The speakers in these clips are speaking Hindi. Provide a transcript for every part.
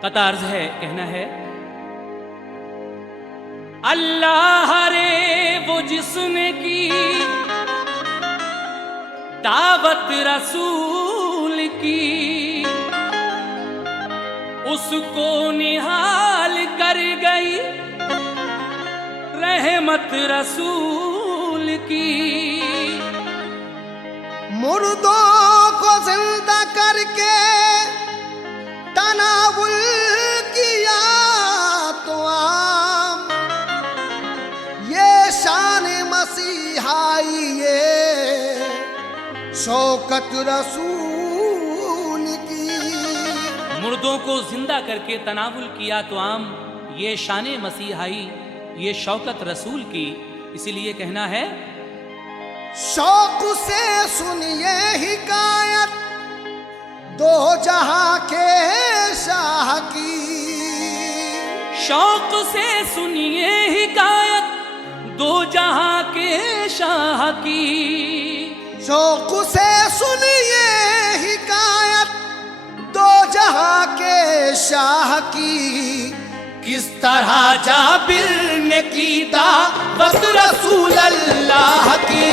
कता अर्ज है, कहना है, अल्लाह रे वो जिसने की दावत रसूल की, उसको निहाल कर गई रहमत रसूल की। मुर्दों को जिंदा करके तनावुल किया तो आम, ये शान मसीहाई ये शौकत रसूल की। मुर्दों को जिंदा करके तनावुल किया तो आम, ये शान मसीहाई ये शौकत रसूल की। इसीलिए कहना है, शौक से सुनिए हिकायत दो जहां के शाह की। शौक से सुनिए हिकायत दो जहां के शाह की। शौक से सुनिए हिकायत दो जहां के शाह की। किस तरह जाबिर ने की दावत रसूल अल्लाह की।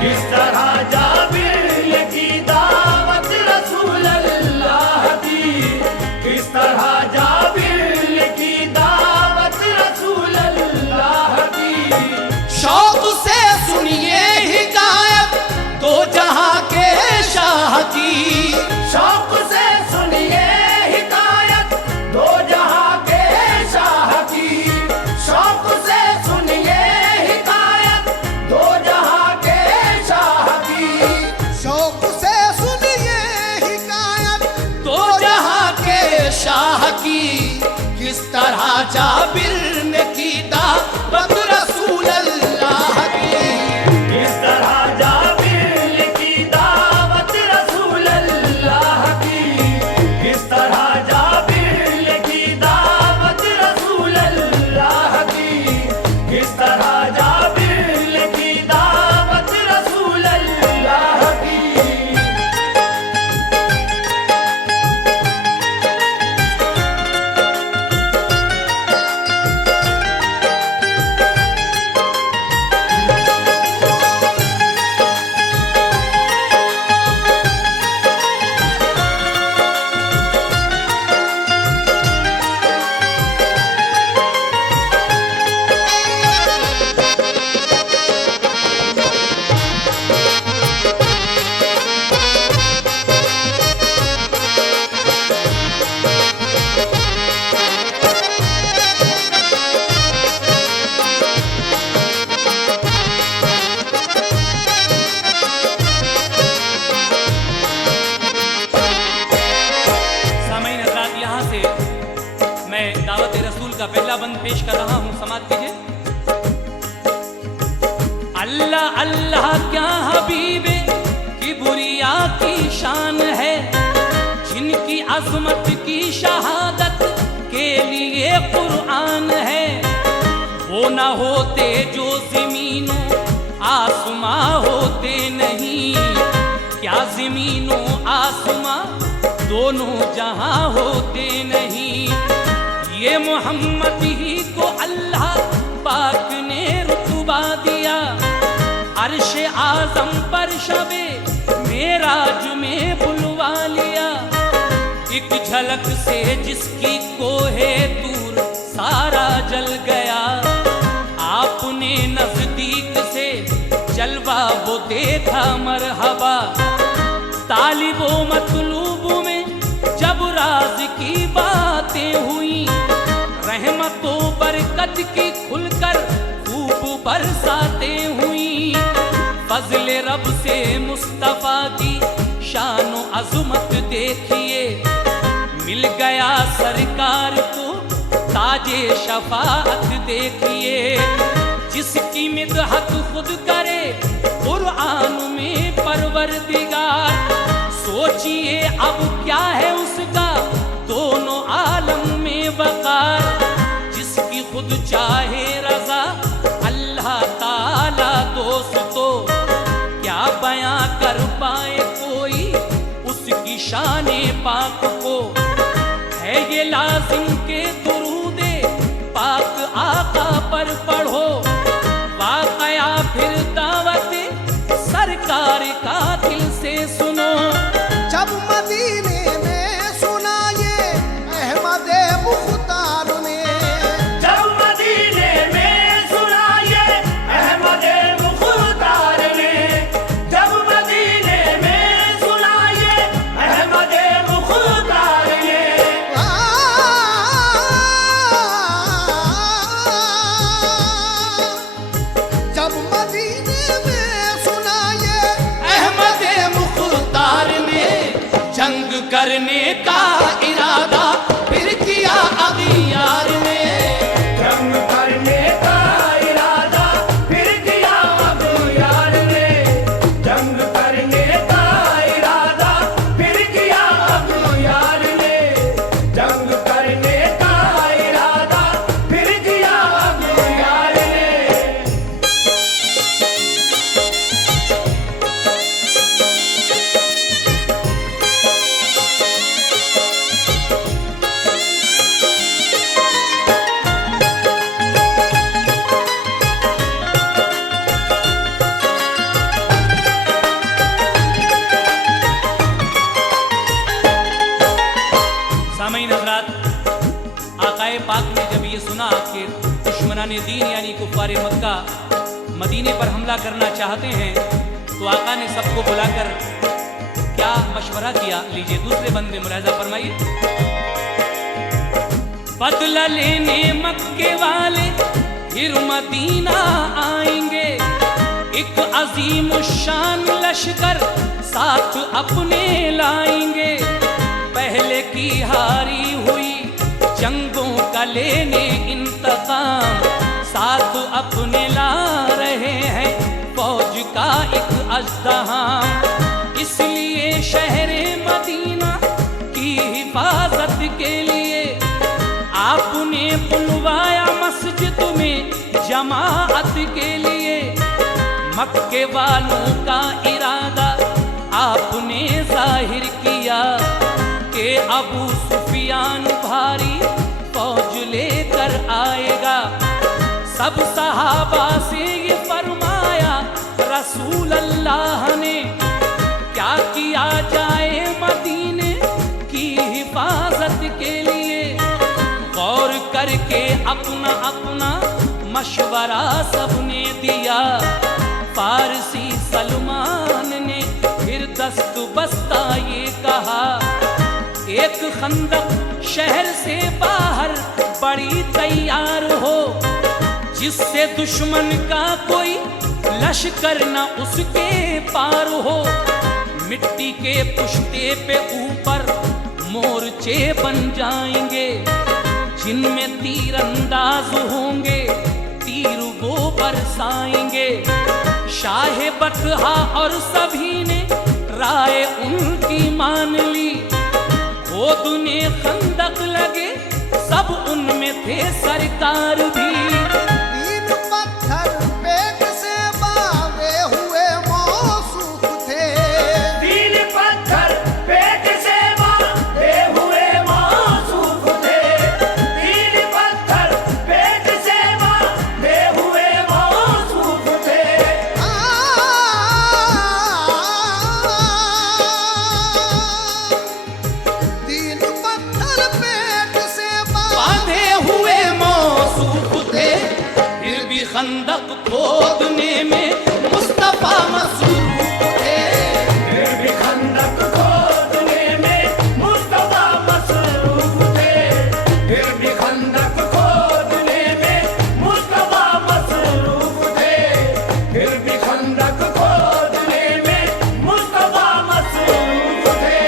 किस तरह जाबिर ने की दावत रसूल अल्लाह की। किस तरह जाबिर ने की दावत रसूल अल्लाह की। शौक से सुनिए हिकायत दो जहां के शाह की। शौक से सुनिए हिकायत दो जहां के शाह की। शौक से सुनिए हिकायत दो जहां के शाह की। शौक से सुनिए हिकायत दो जहां के शाह की। किस तरह जाबिर ने की दावत रसूल अल्लाह की। किस तरह जाबिर ने की दावत रसूल अल्लाह की। किस तरह जाबिर ने की दावत रसूल अल्लाह की। किस तरह जाबिर ने की दावत रसूल अल्लाह की। सामईन हज़रात, यहाँ से मैं दावत रसूल का पहला बंद पेश कर रहा हूँ, समाअत कीजिए। अल्लाह अल्लाह क्या हबीबे की बुरिया की शान है, जिनकी अजमत की शहादत के लिए कुरान है। वो ना होते जो ज़मीनों आसमां होते नहीं, क्या ज़मीनों आसमां दोनों जहां होते नहीं। ये मोहम्मद ही को अल्लाह पाक ने रुतबा दिया, अर्श आज़म पर शबे मेराज में बुलवा लिया। एक झलक से जिसकी कोहे दूर सारा जल गया, आपने नजदीक से जलवा वो देखा मरहबा। तालिबो मतलूब में जब राज की बातें हुई, रहमतों बरकत की खुलकर खूब बरसातें हुई। फजले रब से मुस्तफा की शानो अज़मत देखिए, मिल गया सरकार को ताजे शफाअत देखिए। जिसकी मिदहत खुद करे कुरान में परवरदिगार, सोचिए अब क्या है उसका दोनों आलम में वकार। जिसकी खुद चाहे रजा अल्लाह ताला दोस्तों, क्या बयां कर पाए कोई उसकी शान पाक को। है ये ला लाजिम के दुरूदे पाक आका पर पढ़ो, वाकया फिर दावत सरकार का दिल से सुनो। जब मदीने में सुना ये अहमद मुख्तार ने, जब मदीने में सुना ये अहमद मुख्तार ने, जब मदीने में सुना ये अहमद मुख्तार ने, जब मदीने में सुना ये अहमद मुख्तार ने, जंग करने का इरादा फिर किया अगियार ने। जंग करने का इरादा फिर किया अगियार ने, जंग करने का इरादा फिर किया अगियार ने, जंग करने का इरादा फिर किया अगियार ने। सामईन हज़रात, आकाए पाक ने जब ये सुना कि दुश्मनान दीन यानी कुफ़ार मक्का मदीने पर हमला करना चाहते हैं, तो आका ने सबको बुलाकर क्या मशवरा किया, लीजिए दूसरे बंद में मुलाहिज़ा फरमाइए। बदला लेने मक्के वाले फिर मदीना आएंगे, एक अजीम शान लश्कर साथ अपने लाएंगे। पहले की हारी हुई जंगों का लेने इंतकाम, साथ अपने ला रहे हैं फौज का एक अज़्दहाम। इसलिए शहरे मदीना की हिफाजत के लिए आपने बुलवाया मस्जिद में जमाअत के लिए। मक्के वालों का इरादा आपने जाहिर किया कि अबू सुफियान भारी फौज लेकर आएगा। सब सहाबा से ये फरमाया रसूल अल्लाह ने, क्या किया जाए मदीने की हिफाजत के लिए। गौर करके अपना अपना मशवरा सबने दिया। फारसी सलमान ने फिर दस्त बस्ता ये कहा, एक खंदक शहर से बाहर बड़ी तैयार हो, जिससे दुश्मन का कोई लश्कर न उसके पार हो। मिट्टी के पुश्ते पे ऊपर मोर्चे बन जाएंगे, जिनमें तीरंदाज होंगे तीर वो बरसाएंगे। शाह बतहा और सभी ने राय उनकी मान ली। खोदने खंदक लगे सब उनमें थे सरकार भी। तीन पत्थर पेट से बावे हुए मौसूफ थे, तीन पत्थर पेट से बांधे हुए मौसूफ थे, तीन पत्थर पेट से बांधे हुए मौसूफ थे। तीन पत्थर पेट से बांधे हुए मौसूफ थे, फिर भी खंदक खोदने में मुस्तफा मसरूफ थे। फिर भी खंदक खोदने में मुस्तफा मसरूफ थे, फिर भी खंदक खोदने में मुस्तफा मसरूफ थे, फिर भी खंदक खोदने में मुस्तफा मसरूफ थे।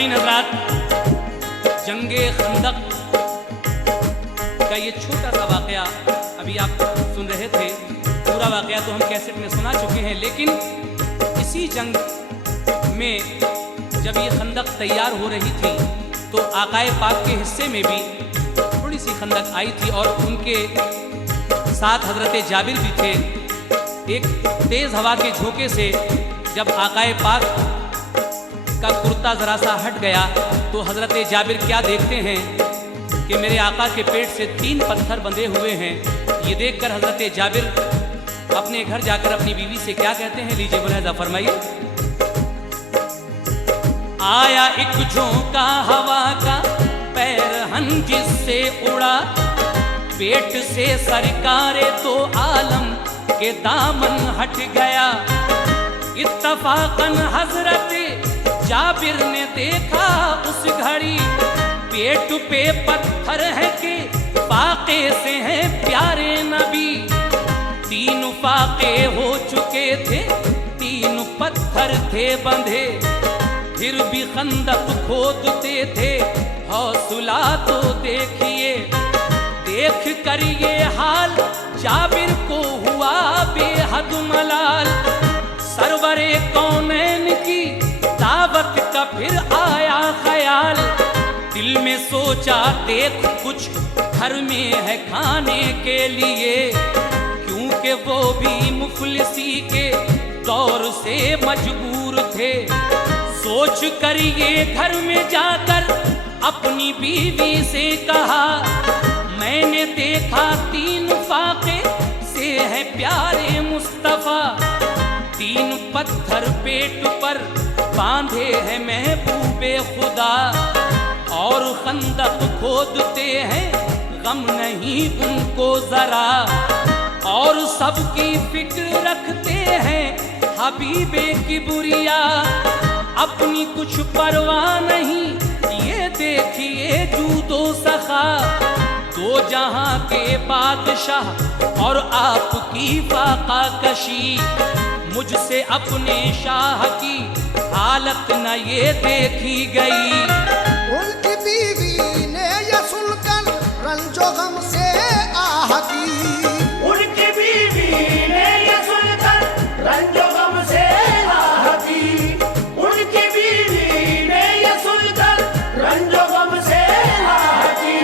सामीन हज़रात, जंगे खंदक का ये छोटा सा वाक़या अभी आप सुन रहे थे। पूरा वाक़या तो हम कैसेट में सुना चुके हैं, लेकिन इसी जंग में जब ये खंदक तैयार हो रही थी तो आकाए पाक के हिस्से में भी थोड़ी सी खंदक आई थी और उनके साथ हज़रत जाबिर भी थे। एक तेज़ हवा के झोंके से जब आकाए पाक का कुर्ता ज़रा सा हट गया तो हज़रत जाबिर क्या देखते हैं कि मेरे आका के पेट से 3 पत्थर बंधे हुए हैं। ये देखकर हज़रत जाबिर अपने घर जाकर अपनी बीवी से क्या कहते हैं, लीजिए मुलाहिज़ा फरमाइए। आया एक झोंका हवा का पैरहन जिससे उड़ा, पेट से सरकारे तो आलम के दामन हट गया। इत्तफाकन हजरत जाबिर ने देखा उस घड़ी, पेट पे पत्थर है कि फाके से हैं प्यारे नबी। 3 फाके हो चुके थे, 3 पत्थर थे बंधे, फिर भी खंदक खोदते थे। हौसला तो देखिए, देख कर ये हाल जाबिर को हुआ बेहद मलाल। सरवरे कौनैन की दावत का फिर आया ख्याल, दिल में सोचा देख कुछ घर में है खाने के लिए, क्योंकि वो भी मुफलिसी के दौर से मजबूर थे। सोच कर ये घर में जाकर अपनी बीवी से कहा, मैंने देखा 3 फाके से है प्यारे मुस्तफा। 3 पत्थर पेट पर बांधे हैं महबूबे खुदा, और खंदक खोदते हैं गम नहीं उनको जरा, और सबकी फिक्र रखते हैं हबीबे की बुरिया। अपनी कुछ परवाह नहीं, ये देखिए जूदो सखा, 2 जहां के बादशाह और आपकी फाका कशी। मुझसे अपने शाह की हालत न ये देखी गई। उनकी बीवी ने ये सुनकर रंजो गम से आह की, उनकी बीवी ने ये सुनकर रंजो गम से आह की, उनकी बीवी ने ये सुनकर रंजो गम से आह की।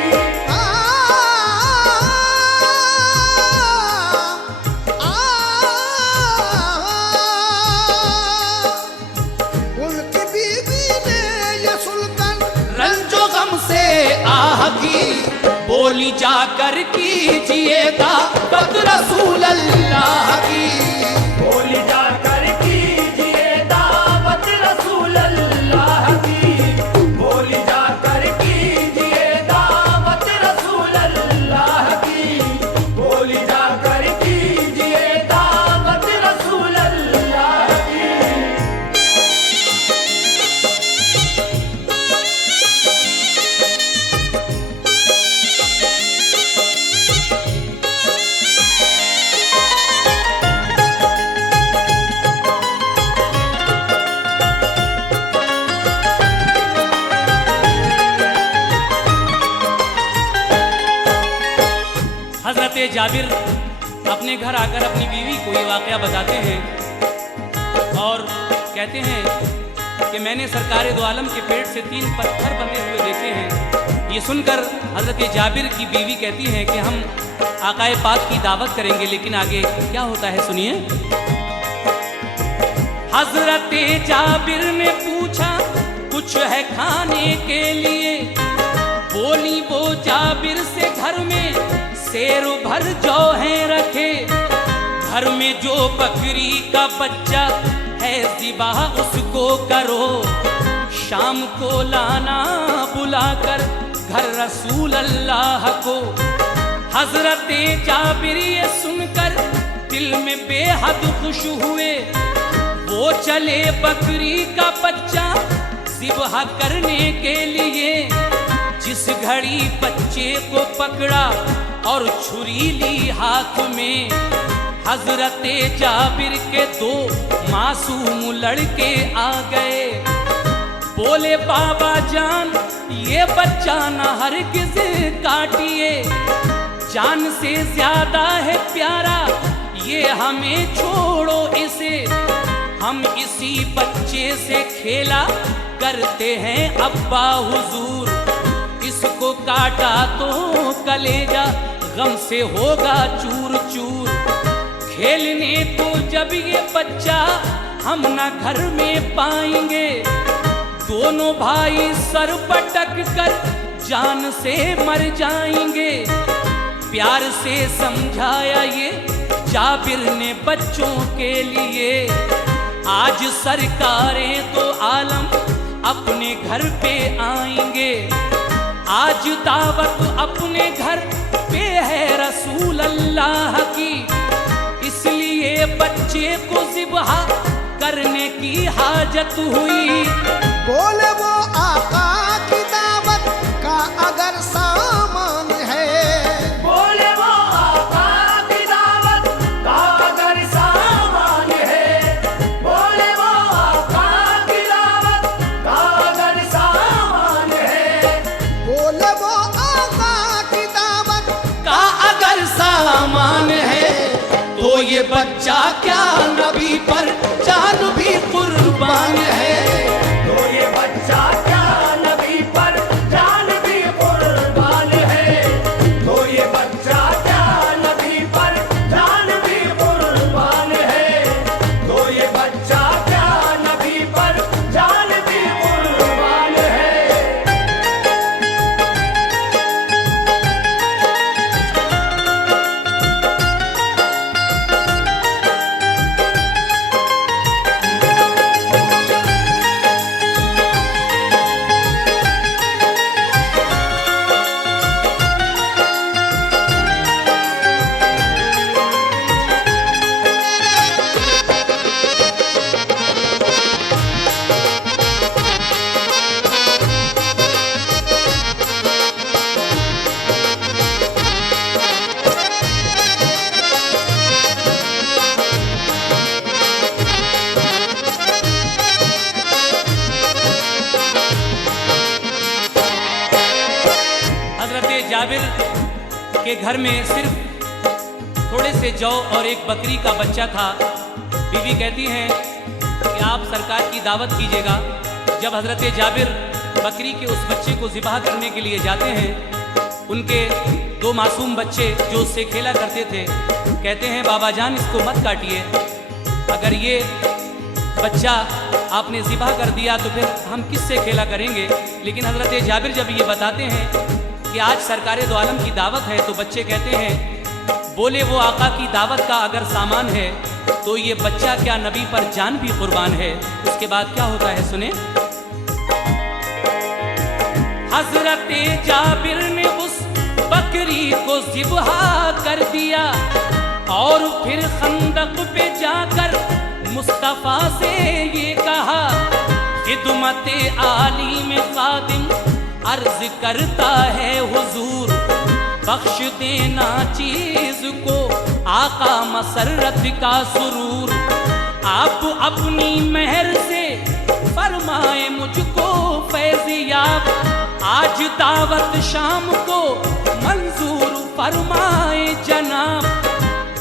उनकी बीवी ने ये सुनकर रंजो गम से आह की, बोली जाकर कीजिए दावत रसूल अल्लाह की। बोली जाकर कीजिए दावत रसूल अल्लाह की, बोली जाकर कीजिए दावत रसूल अल्लाह की, बोली जाकर कीजिए दावत रसूल अल्लाह की। हज़रत जाबिर अपने घर आकर अपनी बीवी को ये वाक़या बताते हैं और कहते हैं कि मैंने सरकार दो आलम के पेट से 3 पत्थर बंधे हुए देखे हैं। ये सुनकर हज़रत जाबिर की बीवी कहती हैं कि हम आकाए पाक की दावत करेंगे, लेकिन आगे क्या होता है सुनिए। हज़रत जाबिर ने पूछा कुछ है खाने के लिए, बोली वो जाबिर से घर में शेर भर जौ हैं रखे, घर में जो बकरी का बच्चा है ज़िबाह उसको करो, शाम को लाना बुलाकर घर रसूल अल्लाह को। हज़रत जाबिर ये सुनकर दिल में बेहद खुश हुए, वो चले बकरी का बच्चा ज़िबाह करने के लिए। जिस घड़ी बच्चे को पकड़ा और छुरी ली हाथ में, हज़रत जाबिर के 2 मासूम लड़के आ गए। बोले बाबा जान ये बच्चा ना हरगिज़ काटिए, जान से ज्यादा है प्यारा ये हमें छोड़ो इसे, हम इसी बच्चे से खेला करते हैं अब्बा हुजूर, इसको काटा तो कलेजा गम से होगा चूर चूर, खेलने को जब ये बच्चा हम ना घर में पाएंगे, दोनों भाई सर पटक कर जान से मर जाएंगे। प्यार से समझाया ये जाबिर ने बच्चों के लिए, आज सरकारें तो आलम अपने घर पे आएंगे, आज दावत अपने घर पे है रसूल अल्लाह की, इसलिए बच्चे को ज़िबहा करने की हाजत हुई। बोले वो आका की दावत का अगर सामान है, बोले वो आका की दावत का अगर सामान है, बोले वो आका की दावत का अगर सामान है, बोले वो आका की दावत का अगर सामान है, तो ये बच्चा क्या नबी पर जान भी कुर्बान है। तो ये बच्चा क्या नबी पर जान भी कुर्बान है, तो ये बच्चा क्या नबी पर जान भी कुर्बान है, तो ये बच्चा क्या नबी पर जान भी कुर्बान है। जाबिर के घर में सिर्फ थोड़े से जौ और एक बकरी का बच्चा था। बीवी कहती हैं कि आप सरकार की दावत कीजिएगा। जब हजरत जाबिर बकरी के उस बच्चे को ज़िबह करने के लिए जाते हैं, उनके दो मासूम बच्चे जो उससे खेला करते थे कहते हैं बाबा जान इसको मत काटिए, अगर ये बच्चा आपने ज़िबह कर दिया तो फिर हम किससे खेला करेंगे। लेकिन हजरत जाबिर जब ये बताते हैं कि आज सरकार दो आलम की दावत है, तो बच्चे कहते हैं बोले वो आका की दावत का अगर सामान है तो ये बच्चा क्या नबी पर जान भी कुर्बान है। उसके बाद क्या होता है सुने। हजरत जाबिर ने उस बकरी को ज़िबह कर दिया और फिर खंदक पे जाकर मुस्तफ़ा से ये कहा, खिदमत आली में खादिम अर्ज करता है हुजूर, बख्श देना चीज को आका मसरत का सुरूर, आप अपनी मेहर से फरमाए मुझको फैज़याब, आज दावत शाम को मंजूर फरमाए जनाब,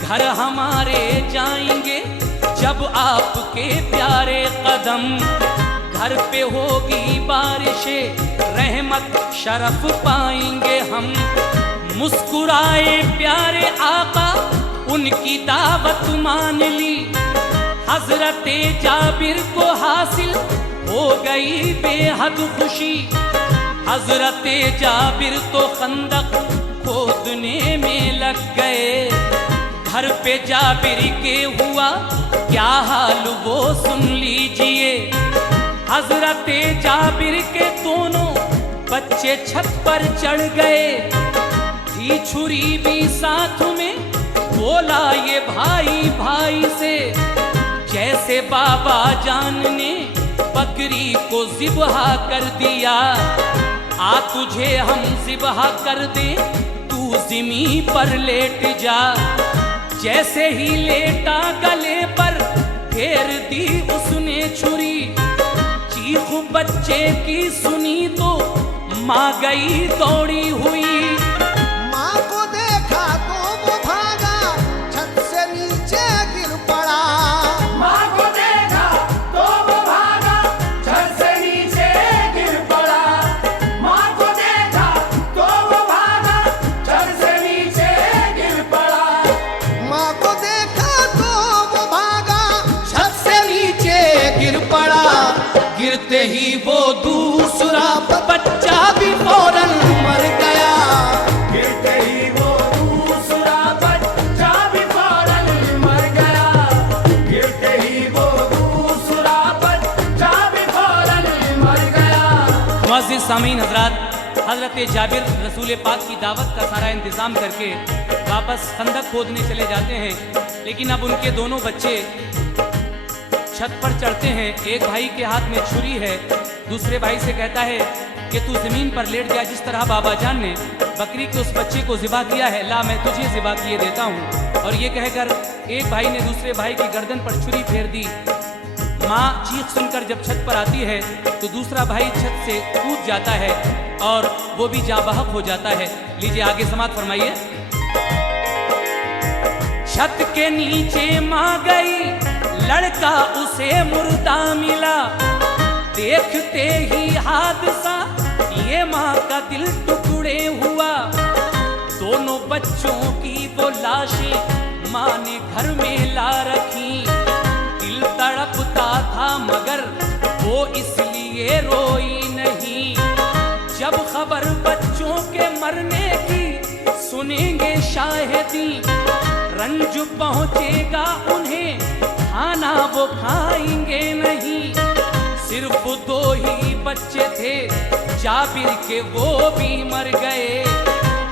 घर हमारे जाएंगे जब आपके प्यारे कदम, घर पे होगी बारिशें रहमत शरफ पाएंगे हम, मुस्कुराए प्यारे आका उनकी दावत मान ली, हजरत जाबिर को हासिल हो गई बेहद खुशी, हजरत जाबिर तो खंदक खोदने में लग गए, घर पे जाबिर के हुआ क्या हाल वो सुन लीजिए, हजरत जाबिर के दोनों बच्चे छत पर चढ़ गए, थी छुरी भी साथ में, बोला ये भाई भाई से, जैसे बाबा जान ने बकरी को ज़िबह कर दिया, आ तुझे हम ज़िबह कर दे तू ज़मीं पर लेट जा, जैसे ही लेटा गले पर फेर दी उसने छुरी, चीख बच्चे की सुनी तो माँ गई दौड़ी हुई। माँ को देखा तो वो भागा, छत से नीचे गिर पड़ा। माँ को देखा तो वो भागा, छत से नीचे गिर पड़ा। माँ को देखा तो वो भागा, छत से नीचे गिर पड़ा। माँ को देखा तो वो भागा, छत से नीचे गिर पड़ा। गिरते ही वो दूसरा बच्चा भी फौरन मर गया। गिरते ही वो दूसरा बच्चा भी फौरन मर गया। गिरते ही वो दूसरा बच्चा भी फौरन मर गया। मुअज़्ज़िज़ सामीन हज़रात, हज़रत जाबिर रसूल पाक की दावत का सारा इंतज़ाम करके वापस खंदक खोदने चले जाते हैं। लेकिन अब उनके दोनों बच्चे छत पर चढ़ते हैं। एक भाई के हाथ में छुरी है, दूसरे भाई से कहता है कि तू ज़मीन पर लेट जा, जिस तरह बाबा जान ने बकरी के उस बच्चे को ज़िबा किया है, ला मैं तुझे ज़िबा किए देता हूँ। और ये कहकर एक भाई ने दूसरे भाई की गर्दन पर छुरी फेर दी। माँ चीख सुनकर जब छत पर आती है तो दूसरा भाई छत से कूद जाता है और वो भी जाँ बहक हो जाता है। लीजिए आगे समाप्त फरमाइए। छत के नीचे माँ गई, लड़का उसे मुर्दा मिला। देखते ही हादसा ये माँ का दिल टुकड़े हुआ। दोनों बच्चों की वो लाशें माँ ने घर में ला रखी। दिल तड़पता था मगर वो इसलिए रोई नहीं। जब खबर बच्चों के मरने की सुनेंगे शायदी, रंज पहुंचेगा उन्हें, खाना वो खाएंगे नहीं। सिर्फ दो ही बच्चे थे जाबिर के, वो भी मर गए।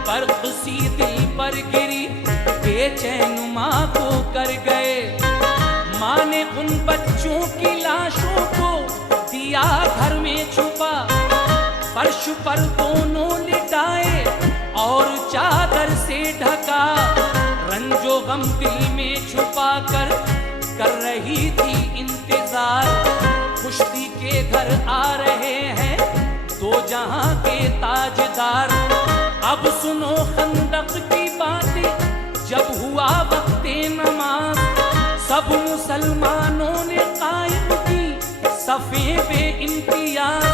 पर उसी दिल पर गिरी बेचैन माँ को कर गए। माँ ने उन बच्चों की लाशों को दिया घर में छुपा। फर्श पर दोनों लिटाए और चादर से ढका। रंजो गम दिल में छुपा कर रही थी इंतजार। खुशी के घर आ रहे हैं दो जहां के ताजदार। अब सुनो खंदक की बातें, जब हुआ वक्ते नमाज, सब मुसलमानों ने कायम की सफ़े बे इम्तियाज।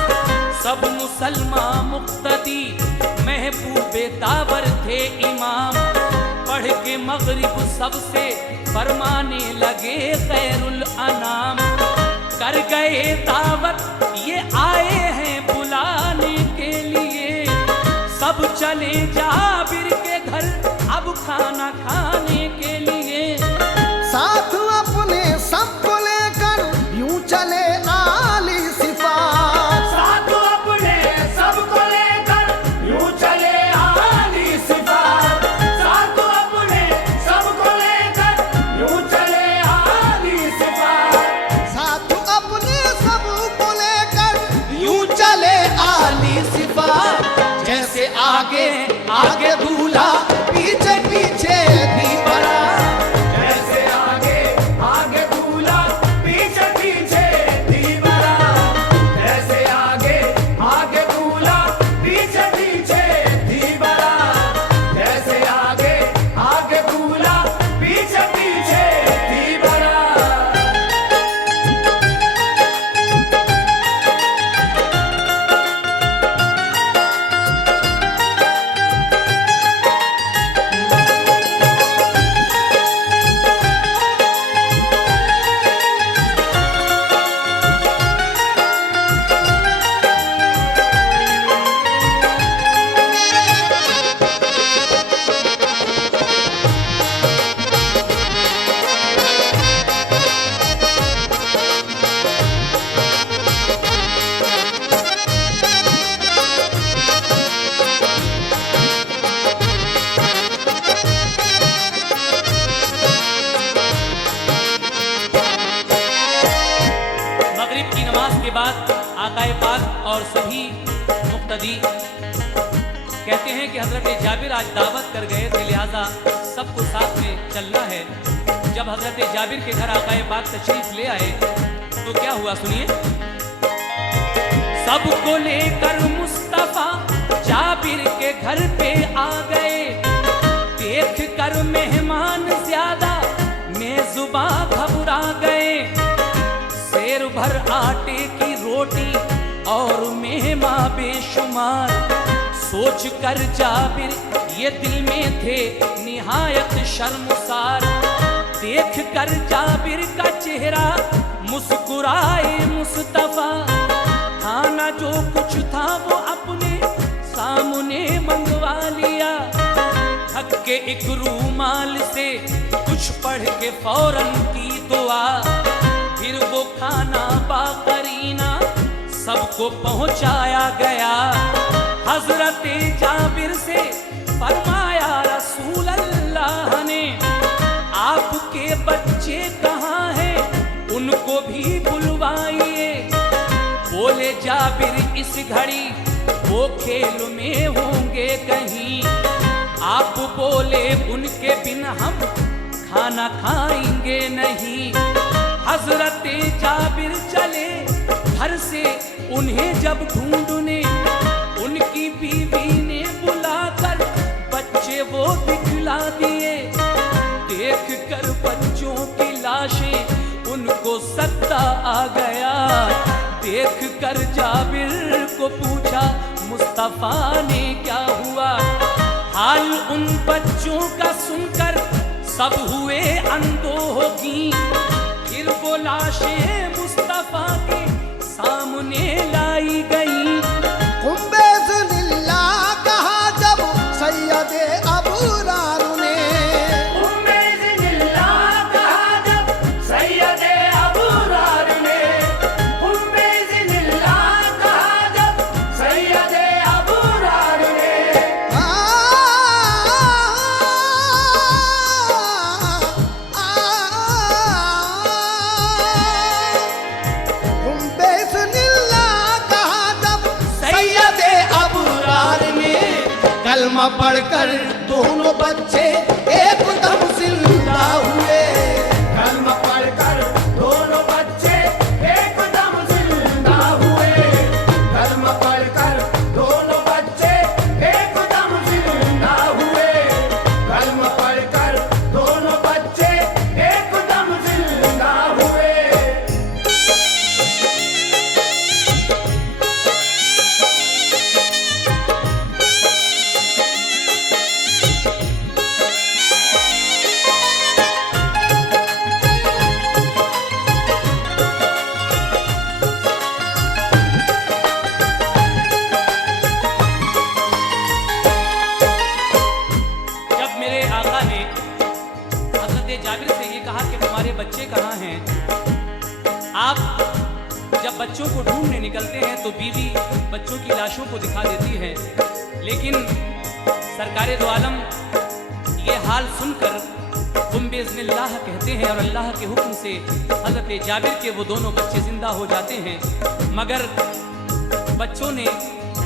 सब मुसलमान मुक्तदी महबूबे तावर थे इमाम। पढ़ के मगरिब सबसे फरमाने लगे खैरुल अनाम। कर गए दावत ये आए हैं बुलाने के लिए। सब चले जाबिर के घर अब खाना खाने के लिए। साथ अपने सबको लेकर यूं चले आली सिफात। साथ अपने सबको लेकर यूं चले आली सिफात। साथ अपने सबको लेकर यूं चले आली सिफात। साथ अपने सबको लेकर यूं चले आली सिफात। जैसे आगे आगे दूल्हा, पीछे पीछे भी बड़ा। जैसे आगे आगे दूल्हा, पीछे पीछे दीवारा। जैसे आगे आगे दूल्हा, पीछे पीछे दीवारा। जैसे आगे आगे दूल्हा, पीछे पीछे दीवारा। के बाद आकाए पाक और सभी मुक्तदी कहते हैं कि हजरत जाबिर आज दावत कर गए थे, लिहाजा सबको साथ में चलना है। जब हजरत जाबिर के घर आकाए पाक तशरीफ ले आए तो क्या हुआ सुनिए। सबको लेकर मुस्तफा जाबिर के घर पे आ गए। देख कर मेहमान ज्यादा मेजुबा घबरा गए। शेर भर आटे की रोटी और मेहमा बेशुमार, सोच कर जाबिर ये दिल में थे निहायत शर्मसार। देख कर जाबिर का चेहरा मुस्कुराए मुस्तफा, खाना जो कुछ था वो अपने सामने मंगवा लिया। थक के एक रूमाल से कुछ पढ़ के फौरन की दुआ, फिर वो खाना बाकरीना सबको पहुंचाया गया। हजरत जाबिर से फरमाया रसूल अल्लाह ने, आपके बच्चे कहाँ हैं, उनको भी बुलवाइए। बोले जाबिर इस घड़ी वो खेल में होंगे कहीं। आप बोले उनके बिन हम खाना खाएंगे नहीं। हजरत जाबिर चले घर से उन्हें जब ढूंढने, उनकी बीवी ने बुलाकर बच्चे वो दिखला दिए। देख कर बच्चों की लाशें उनको सत्ता आ गया। देख कर जाबिर को पूछा मुस्तफा ने क्या हुआ। हाल उन बच्चों का सुनकर सब हुए अंधोगी। फिर वो लाशें मुस्तफा के सामने लाई गई। हुम्बेज़ुलिल्लाह कहा जब सैयदे अबूरार ने, हुम्बेज़ुलिल्लाह कहा जब सैयदे अबूरार ने, हुम्बेज़ुलिल्लाह कहा जब सैयदे अबूरार ने। हुम्बेज़ुलिल्लाह कहा जब सैयदे अबूरार ने, कलमा पढ़कर दोनों बच्चे एकदम जिंदा हुए। कलमा पढ़कर दोनों बच्चे एकदम जिंदा हुए। कलमा पढ़कर दोनों बच्चे एकदम जिंदा हुए। कलमा पढ़कर दोनों बच्चे एकदम जिंदा हुए। जब मेरे आका ने हजरत जाबिर से ये कहा कि तुम्हारे बच्चे कहाँ हैं, आप जब बच्चों को ढूंढने निकलते हैं तो बीवी बच्चों की लाशों को दिखा देती है। लेकिन सरकारे दो आलम ये हाल सुनकर तुम बिस्मिल्लाह कहते हैं और अल्लाह के हुक्म से हजरत जाबिर के वो दोनों बच्चे जिंदा हो जाते हैं। मगर बच्चों ने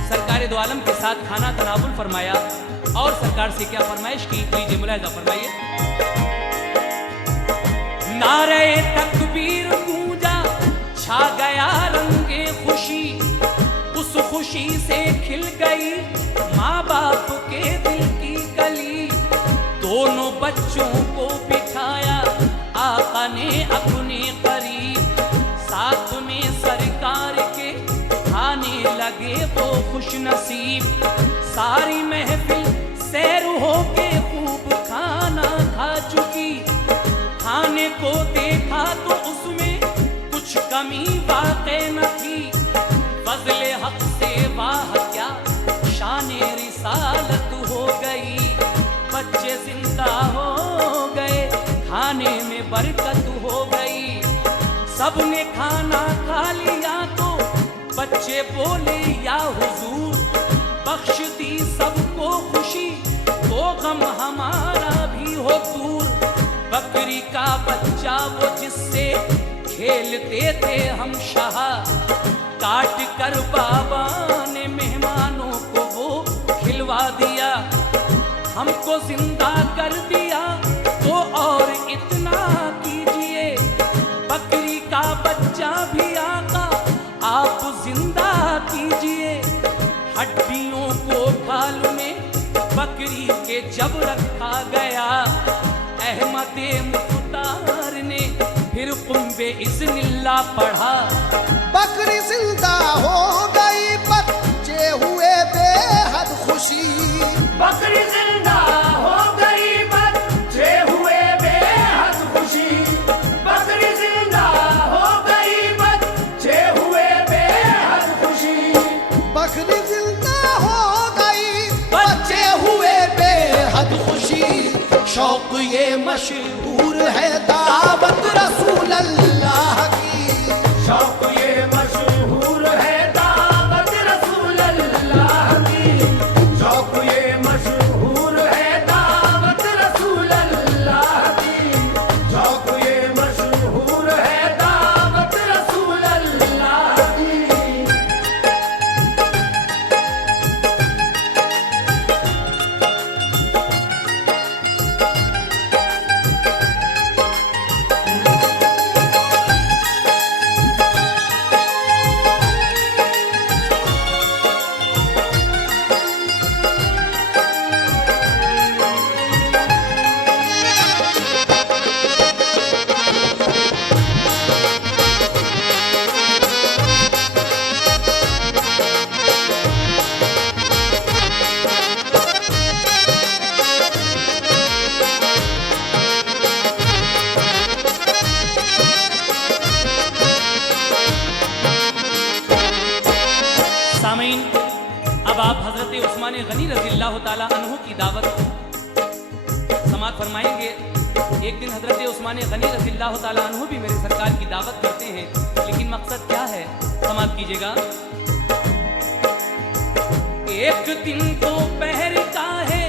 सरकारे दो आलम के साथ खाना तनावुल फरमाया और सरकार से क्या फरमाइश की, लीजिए मुलाहिजा फरमाइए। नारे तकबीर गूंजा, छा गया रंगे खुशी, उस खुशी से खिल गई माँ बाप के दिल की कली। दोनों बच्चों को बिठाया आका ने अपने करीब, साथ में सरकार के खाने लगे वो खुश नसीब। सारी महफिल सैर होके खूब खाना खा चुकी, खाने को देखा तो उसमें कुछ कमी वाक़ई न थी। फज़ले हक से वाह क्या शाने रिसालत हो गई, बच्चे जिंदा हो गए, खाने में बरकत हो गई। सबने खाना खा लिया तो बच्चे बोले या हुजूर, बख्श दी सबको खुशी तो गम हमारा भी हो दूर। बकरी का बच्चा वो जिससे खेलते थे हम शाह, काट कर बाबा ने मेहमानों को वो खिलवा दिया। हमको जिंदा कर दिया तो और इतना कीजिए, बकरी का बच्चा भी आका आप जिंदा कीजिए। हड्डियों को थाल में बकरी के जब रखा गया, अहमद मुख्तार ने फिर कुंबे इज़्निल्लाह पढ़ा। बकरी जिंदा हो गई, बच्चे हुए बेहद खुशी। बकरी जिंदा हो गई, बच्चे हुए बेहद खुशी। बकरी जिंदा हो गई, बच्चे हुए बेहद खुशी। बकरी जिंदा हो गई, बच्चे हुए बेहद खुशी। शौक ये मशहूर है दावत रसूल अल्लाह की। शौक ये मशहूर है दावत रसूल अल्लाह की। शौक ये मशहूर है दावत रसूल अल्लाह की। शौक ये मशहूर है दावत रसूल अल्लाह की। सामीन, अब आप हजरत उस्मान गनी रज़ियल्लाहु ताला अन्हु की दावत समाअत फरमाएंगे। एक दिन हजरत उस्मान गनी रज़ियल्लाहु ताला अन्हु भी मेरे सरकार की दावत करते हैं, लेकिन मकसद क्या है समाअत कीजिएगा। एक दिन दोपहर का है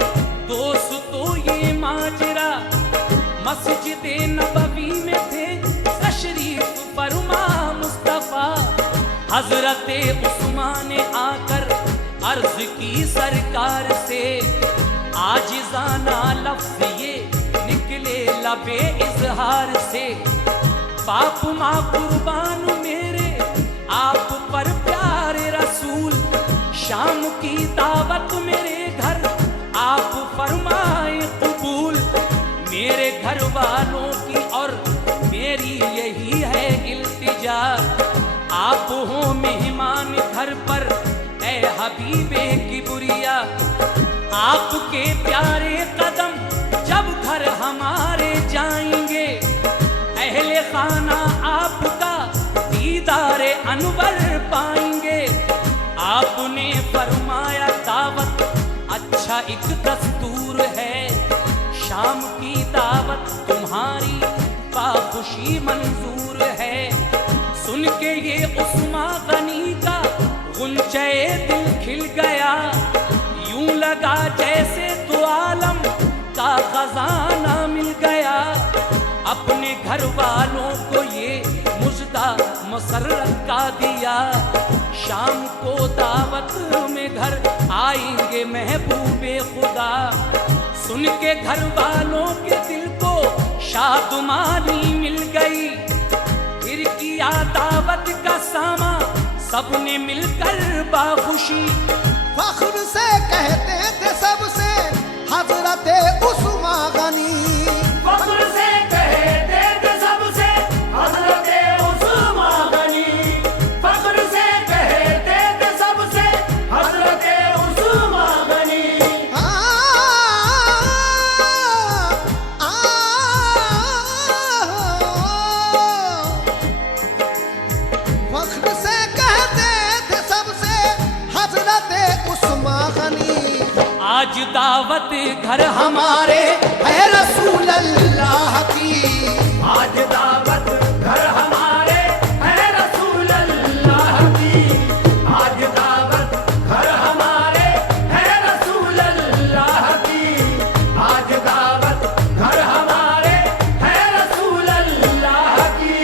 दोस्तों ये माजरा, मस्जिद नबवी में थे तशरीफ फरमा मुस्तफा। हजरत उस्मान ने आकर अर्ज की सरकार से, आजिज़ाना लफ्ज़ ये निकले लबे इजहार से। बाप माँ कुर्बान मेरे आप पर प्यारे रसूल, शाम की दावत मेरे घर आप फरमाए कबूल। मेरे घर वालों की और मेरी यही है इल्तिजा, आप हो मेहमान घर पर ए हबीबे की बुरिया। आपके प्यारे कदम जब घर हमारे जाएंगे, अहले खाना आपका दीदारे अनवर पाएंगे। आपने फरमाया दावत अच्छा एक दस्तूर है, शाम की दावत तुम्हारी बाखुशी मंजूर है। सुन के ये उस्मान गनी का गुंचे दिल खिल गया, यूं लगा जैसे तो आलम का खजाना मिल गया। अपने घर वालों को ये मुजदा मुसर्रत का दिया, शाम को दावत में घर आएंगे महबूबे खुदा। सुन के घर वालों के दिल को शादमानी मिल गई, फिर किया दावत का सामा सबने मिलकर बाखुशी। फख्र से कहते थे सबसे हजरत उस्मान गनी। फख्र से कहते थे सबसे हजरत उस्मान गनी। फख्र से कहते थे सबसे हजरत उस्मान गनी। फख्र से कहते थे सबसे हजरत उस्मान गनी। आज दावत घर हमारे है रसूल अल्लाह की। आज दावत घर हमारे है रसूल अल्लाह की। आज दावत घर हमारे है रसूल अल्लाह की। आज दावत घर हमारे है रसूल अल्लाह की।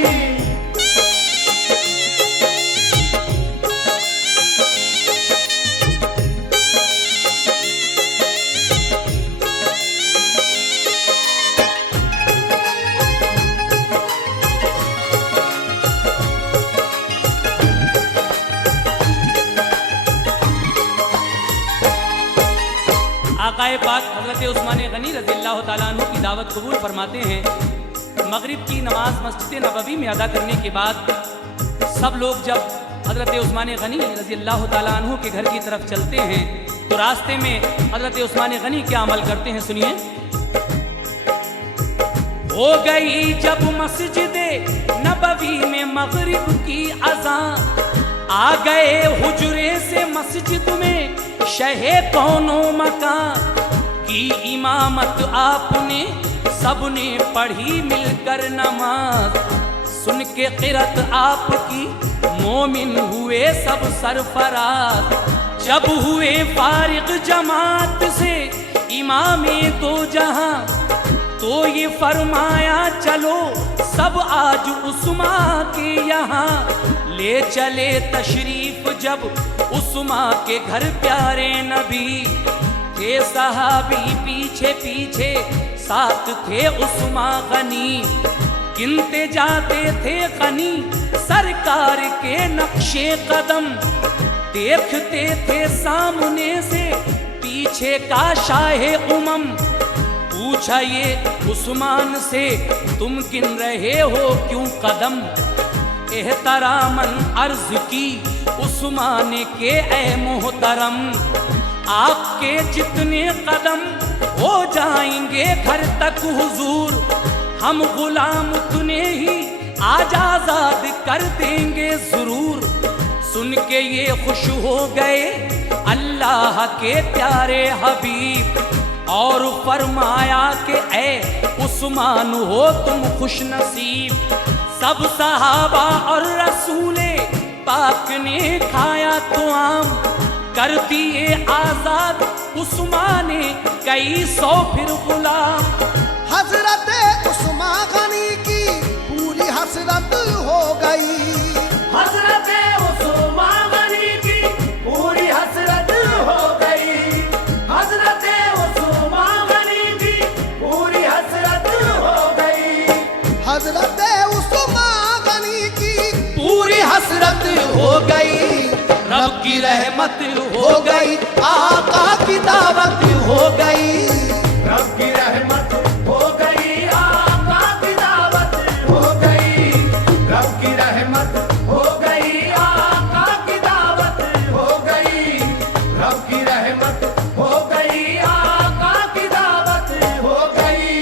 आकाए पाक हज़रत उस्मान गनी रज़ी अल्लाह ताला अन्हु की दावत कबूल फरमाते हैं। मगरिब की नमाज मस्जिद नबवी में अदा करने के बाद सब लोग जब हज़रत उस्मान गनी रज़ी अल्लाह ताला अन्हु के घर की तरफ चलते हैं तो रास्ते में हज़रत उस्मान गनी क्या अमल करते हैं, सुनिए। हो गई जब मस्जिद नबवी में मगरिब की अज़ान, आ गए हुजरे से मस्जिद में शहे कौनो मकान की इमामत आपने सबने पढ़ी मिलकर नमाज, सुन के क़िरत आपकी मोमिन हुए सब सरफराज। जब हुए फारिग जमात से इमामे दो जहां तो ये फरमाया चलो सब आज उस्मा के यहाँ, ले चले तशरीफ जब उस्मा के घर प्यारे नबी थे सहाबी पीछे पीछे साथ थे उस्मा गनी, गिनते जाते थे गनी सरकार के नक्शे कदम, देखते थे सामने से पीछे का शाहे उमम, पूछा ये उस्मान से तुम गिन रहे हो क्यों कदम, एहतरामन अर्ज की उस्मान के ए मोहतरम, आपके जितने कदम हो जाएंगे घर तक हुजूर, हम गुलाम उतने ही आज आजाद कर देंगे जरूर। सुन के ये खुश हो गए अल्लाह के प्यारे हबीब और फरमाया कि ए उस्मान हो तुम खुश नसीब। सब सहाबा और रसूले पाक ने खाया तो आम, कर दिए आजाद उस्मान ने कई सौ फिर गुलाम। हजरत उस्मान गनी की पूरी हसरत हो गई, हजरत उस्मान गनी की पूरी हसरत हो गई, हजरत उस्मान गनी की पूरी हसरत हो गई, हजरत उस्मान गनी की पूरी हसरत हो गई, रब की रहमत हो गई, आका की दावत हो गई, रब की रहमत हो गई, आका की दावत हो गई, रब की रहमत हो गई, आका की दावत हो गई, रब की रहमत हो गई, आका की दावत हो गई।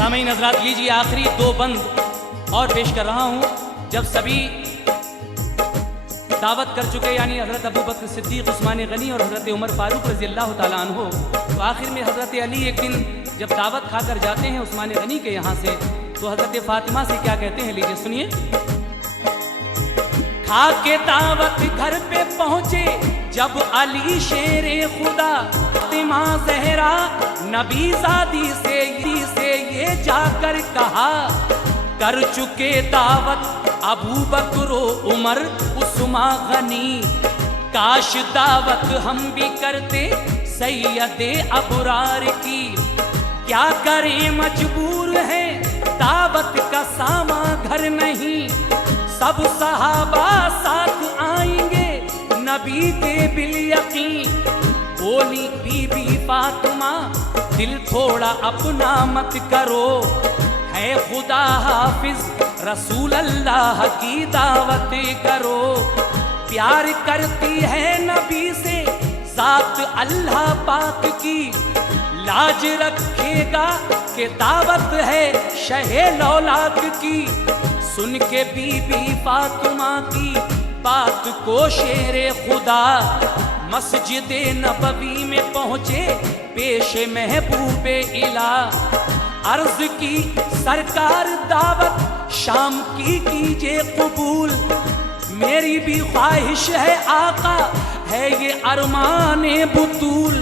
सामईन हज़रात, लीजिए आखिरी दो बंद और पेश कर रहा हूँ। जब सभी दावत कर चुके यानी हज़रत अबू बकर सिद्दीक़, उस्मान गनी और हज़रत उमर फारूक रज़ी अल्लाह ताला अन्हो, तो आखिर में हज़रत अली एक दिन जब दावत खाकर जाते हैं उस्मान गनी के यहाँ से, तो हज़रत फ़ातिमा से क्या कहते हैं, लीजिए सुनिए। खा के दावत घर पे पहुँचे जब अली शेरे खुदा, फ़ातिमा ज़हरा नबी ज़ादी से ये जाकर कहा, कर चुके दावत अबू बकर उमर उस्मान गनी, काश दावत हम भी करते सैयदे अबरार की, क्या करें मजबूर है दावत का सामा घर नहीं, सब सहाबा साथ आएंगे नबी के बिल यकीन। बोली बीबी फातिमा दिल थोड़ा अपना मत करो, है खुदा हाफिज रसूल अल्लाह की दावत करो, प्यार करती है नबी से साथ अल्लाह पाक की, लाज रखेगा कि दावत है शहे लौलाक की। सुन के बीबी फातिमा की बात को शेरे खुदा, मस्जिद नबवी में पहुँचे पेश महबूबे इला अर्ज की सरकार दावत शाम की कीजिए कबूल। मेरी भी ख्वाहिश है आका, है ये अरमाने बुतूल।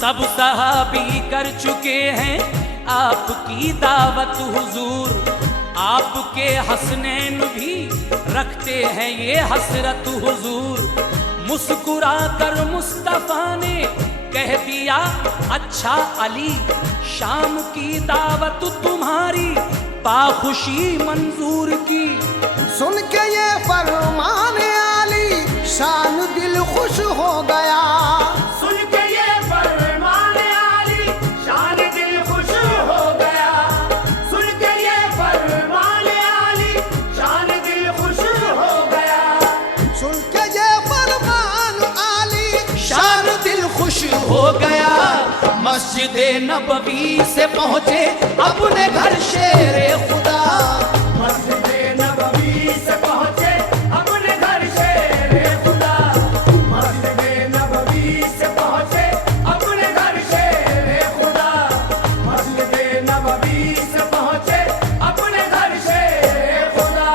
सब सहाबी कर चुके हैं आपकी दावत हुजूर, आपके हसनैन भी रखते हैं ये हसरत हुजूर। मुस्कुरा कर मुस्तफा ने कह दिया अच्छा अली, शाम की दावत तुम्हारी बाखुशी मंजूर की। सुन के ये फरमान आली शान दिल खुश हो गया। सुन के ये फरमान आली शान दिल खुश हो गया। सुन के ये फरमान आली शान दिल खुश हो गया। सुन के ये फरमान आली शान दिल खुश हो गया। मस्जिद नबवी से पहुंचे अपने घर शेरे खुदा। मस्जिद नबवी से पहुंचे अपने घर शेरे खुदा। मस्जिद नबवी से पहुंचे अपने घर शेरे खुदा। मस्जिद नबवी से पहुंचे अपने घर शेरे खुदा।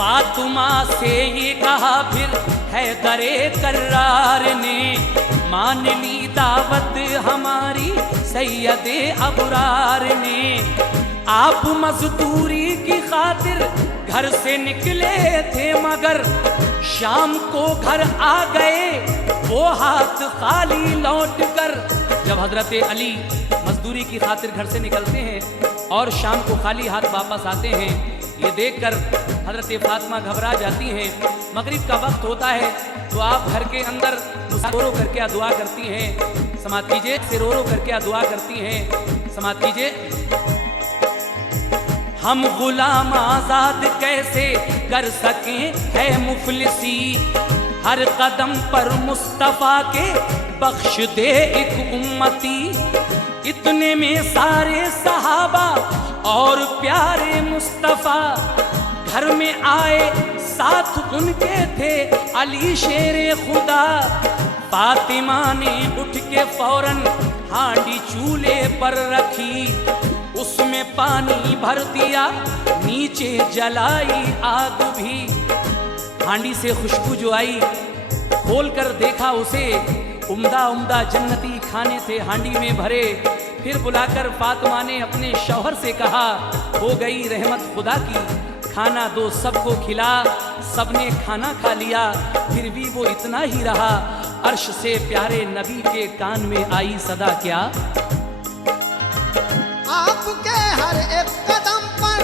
फातिमा से ये कहा फिर हैदरे कर्रार ने, मान ली दावत हमारी सैयदे अबरार ने। आप मजदूरी की खातिर घर से निकले थे मगर शाम को घर आ गए वो हाथ खाली लौट कर। जब हजरत अली मजदूरी की खातिर घर से निकलते हैं और शाम को खाली हाथ वापस आते हैं, ये देखकर हजरत फातिमा घबरा जाती हैं। मगरिब का वक्त होता है तो आप घर के अंदर रो रो करके दुआ करती हैं। समात कीजिए, से रो रो करके दुआ करती हैं। समात कीजिए। हम गुलाम आजाद कैसे कर सकें है मुफलिसी, हर कदम पर मुस्तफा के बख्श दे एक उम्मती। इतने में सारे सहाबा और प्यारे मुस्तफा घर में आए, साथ उनके थे अली शेरे खुदा। फातिमा ने उठ के फौरन हांडी चूल्हे पर रखी, उसमें पानी भर दिया, नीचे जलाई आग भी। हांडी से खुशबू जो आई, खोल कर देखा उसे उम्दा उम्दा जन्नती खाने थे हांडी में भरे। फिर बुलाकर फातिमा ने अपने शौहर से कहा, हो गई रहमत खुदा की, खाना दो सबको खिला। सबने खाना खा लिया, फिर भी वो इतना ही रहा। अर्श से प्यारे नबी के कान में आई सदा क्या, आपके हर एक कदम पर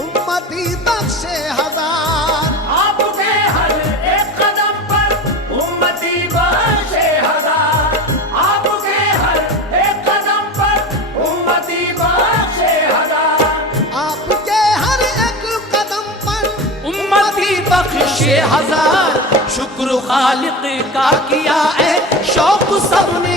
उम्मती बख्शे हजार। आपके हर एक कदम पर उम्मती बख्शे हजार। आपके हर एक कदम पर उम्मती बख्शे हजार। आपके हर एक कदम पर उम्मती बख्शे हजार। शुक्र खालिक का किया है शौक सबने